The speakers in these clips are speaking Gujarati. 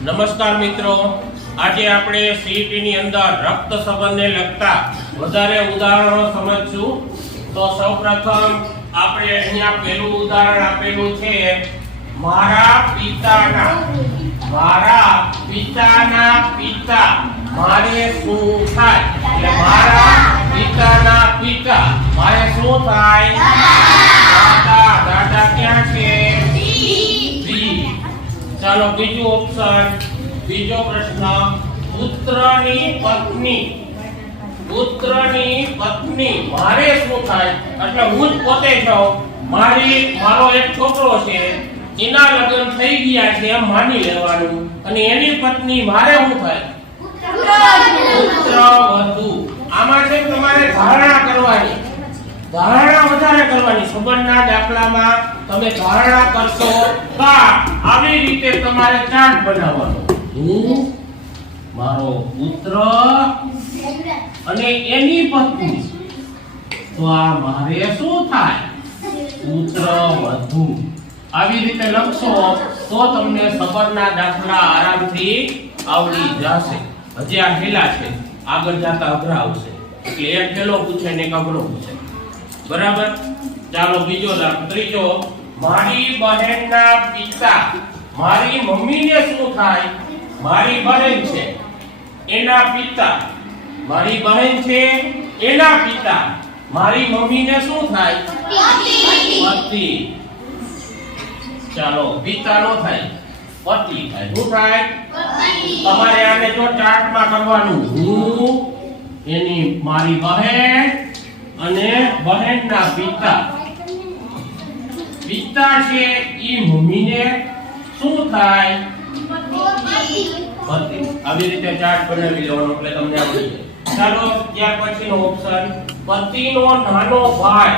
નમસ્કાર મિત્રો, આજે આપણે સીઈટી ની અંદર રક્ત સંબંધને લગતા વધારે ઉદાહરણો સમજશું. તો સૌપ્રથમ આપણે અહીંયા પહેલું ઉદાહરણ આપેલું છે મારા પિતાના પિતા મારે શું થાય. એટલે મારા પિતાના પિતા મારે શું થાય? દાદા ક્યાં છે? ચાલો બીજું ઓપ્શન, બીજો પ્રશ્ન, પુત્રની પત્ની મારે શું થાય? એટલે હું જ પોતે છું, મારો એક છોકરો છે, એના લગ્ન થઈ ગયા છે એમ માની લેવાનું, અને એની પત્ની મારે શું થાય? પુત્રવધુ. આમાં છે તમારે ધારણા કરવાની, વધારે કરવાની. સંબંધના દાખલામાં તમે ધારણા કરશો કા આવી રીતે તમારે ચાર્ટ બનાવવાનો. હું, મારો પુત્ર અને એની પત્ની, તો આ મારે શું થાય? પુત્રવધુ. આવી રીતે લખશો તો તમને સંબંધના દાખલા આરામથી આવડી જશે. હજી આ હેલા છે, આગળ જતા અઘરા આવશે. એટલે એક હેલો પૂછે ને એક અઘરો પૂછે. બરાબર. ચાલો બીજો દાખલો, ત્રીજો, મારી બહેનના પિતા મારી મમ્મીને શું થાય? મારી બહેન છે એના પિતા, મારી બહેન છે એના પિતા મારી મમ્મીને શું થાય? પતિ. ચાલો પિતા નો થાય, પતિ થાય. શું થાય? તમારે આને જો ચાર્ટમાં કરવાનું, હું, એની મારી બહેન અને બહેનના પિતા છે ઈ મમ્મીને શું થાય? પતિ. આવી રીતે ચાર્ટ બનાવી લેવાનો એટલે તમને આવડી જાય. ચાલો ત્યાર પછીનો ઓપ્શન, પતિનો નાનો ભાઈ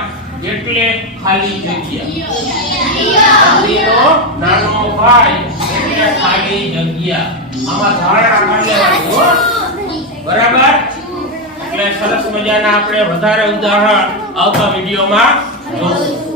એટલે ખાલી જગ્યા. પતિનો નાનો ભાઈ એટલે ખાલી જગ્યા. આમાં ધારણા કરી લેવાની. બરાબર. એટલે સરસ મજાના આપણે વધારે ઉદાહરણ આવતા વિડીયોમાં જોશું.